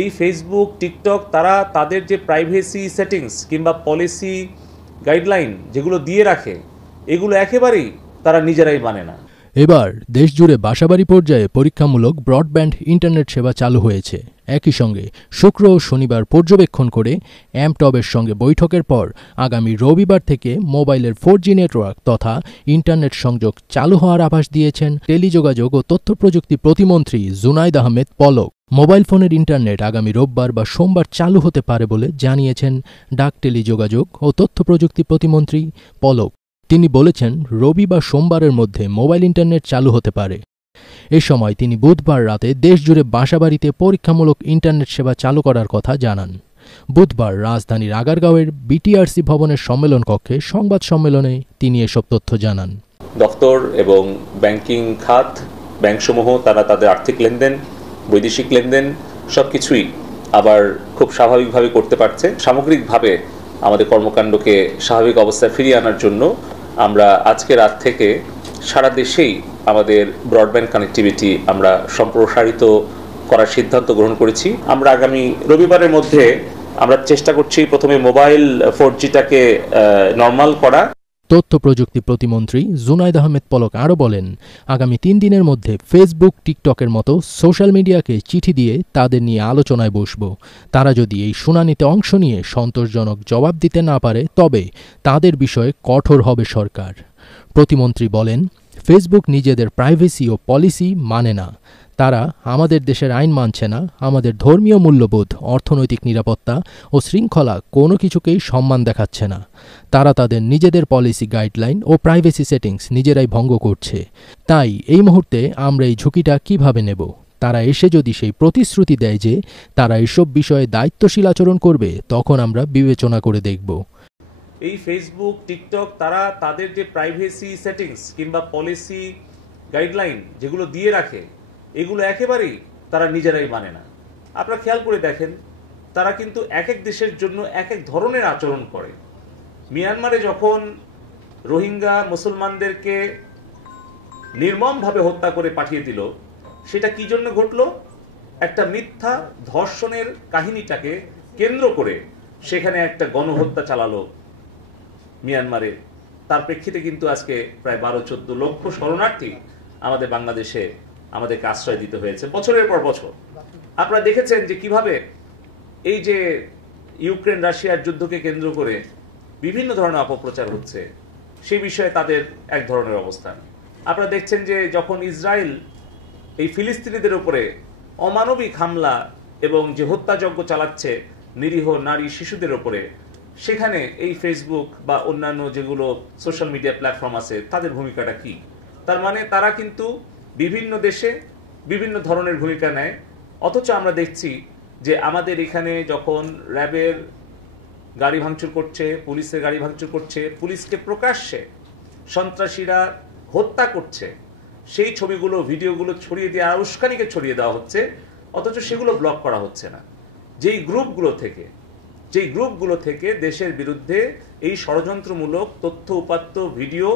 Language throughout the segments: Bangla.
এই ফেসবুক, টিকটক তারা তাদের যে প্রাইভেসি সেটিংস কিংবা পলিসি গাইডলাইন যেগুলো দিয়ে রাখে, এগুলো একেবারেই তারা নিজেরাই মানে না। এবার দেশজুড়ে বাসাবাড়ি পর্যায়ে পরীক্ষামূলক ব্রডব্যান্ড ইন্টারনেট সেবা চালু হয়েছে। একই সঙ্গে শুক্র ও শনিবার পর্যবেক্ষণ করে অ্যামটবের সঙ্গে বৈঠকের পর আগামী রবিবার থেকে মোবাইলের 4G নেটওয়ার্ক তথা ইন্টারনেট সংযোগ চালু হওয়ার আভাস দিয়েছেন টেলিযোগাযোগ ও তথ্য প্রযুক্তি প্রতিমন্ত্রী জুনাইদ আহমেদ পলক। মোবাইল ফোনের ইন্টারনেট আগামী রোববার বা সোমবার চালু হতে পারে বলে জানিয়েছেন ডাক, টেলিযোগাযোগ ও তথ্য প্রযুক্তি প্রতিমন্ত্রী পলক। তিনি বলেছেন, রবি বা সোমবারের মধ্যে মোবাইল ইন্টারনেট চালু হতে পারে। এ সময় তিনি বুধবার রাতে দেশজুড়ে বাসাবাড়িতে পরীক্ষামূলক ইন্টারনেট সেবা চালু করার কথা জানান। বুধবার রাজধানীর আগারগাঁওয়ের বিটিআরসি ভবনের সম্মেলন কক্ষে সংবাদ সম্মেলনে তিনি এসব তথ্য জানান। দপ্তর এবং ব্যাংকিং খাত, ব্যাংকসমূহ তারা তাদের আর্থিক লেনদেন, বৈদেশিক লেনদেন সবকিছুই আবার খুব স্বাভাবিকভাবে করতে পারছে। সামগ্রিকভাবে আমাদের কর্মকাণ্ডকে স্বাভাবিক অবস্থায় ফিরিয়ে আনার জন্য আমরা আজকে রাত থেকে সারা দেশেই আমাদের ব্রডব্যান্ড কানেক্টিভিটি আমরা সম্প্রসারিত করার সিদ্ধান্ত গ্রহণ করেছি। আমরা আগামী রবিবারের মধ্যে আমরা চেষ্টা করছি প্রথমে মোবাইল 4Gটাকে নর্মাল করা। তথ্য প্রযুক্তি প্রতিমন্ত্রী জুনাইদ আহমেদ পলক আরও বলেন, আগামী 3 দিনের মধ্যে ফেসবুক, টিকটকের মতো সোশ্যাল মিডিয়াকে চিঠি দিয়ে তাদের নিয়ে আলোচনায় বসব। তারা যদি এই শুনানিতে অংশ নিয়ে সন্তোষজনক জবাব দিতে না পারে তবে তাদের বিষয়ে কঠোর হবে সরকার। প্রতিমন্ত্রী বলেন, ফেসবুক নিজেদের প্রাইভেসি ও পলিসি মানে না। তারা আমাদের দেশের আইন মানছে না, আমাদের ধর্মীয় মূল্যবোধ, অর্থনৈতিক নিরাপত্তা ও শৃঙ্খলা কোনো কিছুকেই সম্মান দেখাচ্ছে না। তারা তাদের নিজেদের পলিসি গাইডলাইন ও প্রাইভেসি সেটিংস নিজেরাই ভঙ্গ করছে। তাই এই মুহূর্তে আমরা এই ঝুঁকিটা কিভাবে নেব? তারা এসে যদি সেই প্রতিশ্রুতি দেয় যে তারা এসব বিষয়ে দায়িত্বশীল আচরণ করবে, তখন আমরা বিবেচনা করে দেখব। এই ফেসবুক, টিকটক তারা তাদের যে প্রাইভেসি সেটিংস কিংবা পলিসি গাইডলাইন যেগুলো দিয়ে রাখে, এগুলো একেবারেই তারা নিজেরাই মানে না। আপনারা খেয়াল করে দেখেন, তারা কিন্তু এক এক দেশের জন্য এক এক ধরনের আচরণ করে। মিয়ানমারে যখন রোহিঙ্গা মুসলমানদেরকে নির্মমভাবে হত্যা করে পাঠিয়ে দিল, সেটা কি জন্য ঘটল? একটা মিথ্যা ধর্ষণের কাহিনীটাকে কেন্দ্র করে সেখানে একটা গণহত্যা চালালো মিয়ানমারে। তার প্রেক্ষিতে কিন্তু আজকে প্রায় 12-14 লক্ষ শরণার্থী আমাদের বাংলাদেশে আমাদেরকে আশ্রয় দিতে হয়েছে বছরের পর বছর। আপনারা দেখেছেন যে কিভাবে এই যে ইউক্রেন রাশিয়ার যুদ্ধকে কেন্দ্র করে বিভিন্ন ধরনের অপপ্রচার হচ্ছে, সেই বিষয়ে তাদের এক ধরনের অবস্থান। আপনারা দেখছেন যে যখন ইসরায়েল এই ফিলিস্তিনিদের উপরে অমানবিক হামলা এবং যে হত্যাযজ্ঞ চালাচ্ছে নিরীহ নারী শিশুদের উপরে, সেখানে এই ফেসবুক বা অন্যান্য যেগুলো সোশ্যাল মিডিয়া প্ল্যাটফর্ম আছে তাদের ভূমিকাটা কি? তার মানে তারা কিন্তু বিভিন্ন দেশে বিভিন্ন ধরনের ভূমিকা নেয়। অথচ আমরা দেখছি যে আমাদের এখানে যখন র্যাবের গাড়ি ভাঙচুর করছে, পুলিশের গাড়ি ভাঙচুর করছে, পুলিশকে প্রকাশ্যে সন্ত্রাসীরা হত্যা করছে, সেই ছবিগুলো, ভিডিওগুলো ছড়িয়ে দিয়ে আর উস্কানিকে ছড়িয়ে দেওয়া হচ্ছে, অথচ সেগুলো ব্লক করা হচ্ছে না। যেই গ্রুপগুলো থেকে দেশের বিরুদ্ধে এই ষড়যন্ত্রমূলক তথ্য উপাত্ত ভিডিও,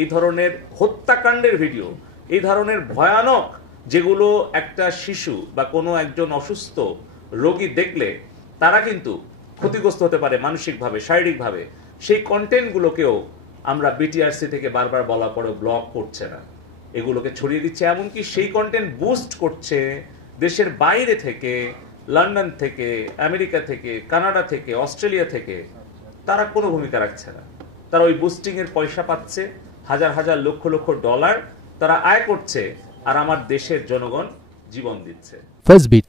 এই ধরনের হত্যাকাণ্ডের ভিডিও, এই ধরনের ভয়ানক যেগুলো একটা শিশু বা কোনো একজন অসুস্থ রোগী দেখলে তারা কিন্তু ক্ষতিগ্রস্ত হতে পারে মানসিকভাবে, শারীরিকভাবে, সেই কন্টেন্টগুলোকেও আমরা বিটিআরসি থেকে বারবার বলা পরে ব্লক করছে না, এগুলোকে ছড়িয়ে দিচ্ছে। এমনকি সেই কন্টেন্ট বুস্ট করছে দেশের বাইরে থেকে, লন্ডন থেকে, আমেরিকা থেকে, কানাডা থেকে, অস্ট্রেলিয়া থেকে। তারা কোনো ভূমিকা রাখছে না। তারা ওই বুস্টিং এর পয়সা পাচ্ছে, হাজার হাজার লক্ষ লক্ষ ডলার তারা আয় করছে, আর আমার দেশের জনগণ জীবন দিচ্ছে। ফার্স্টবিট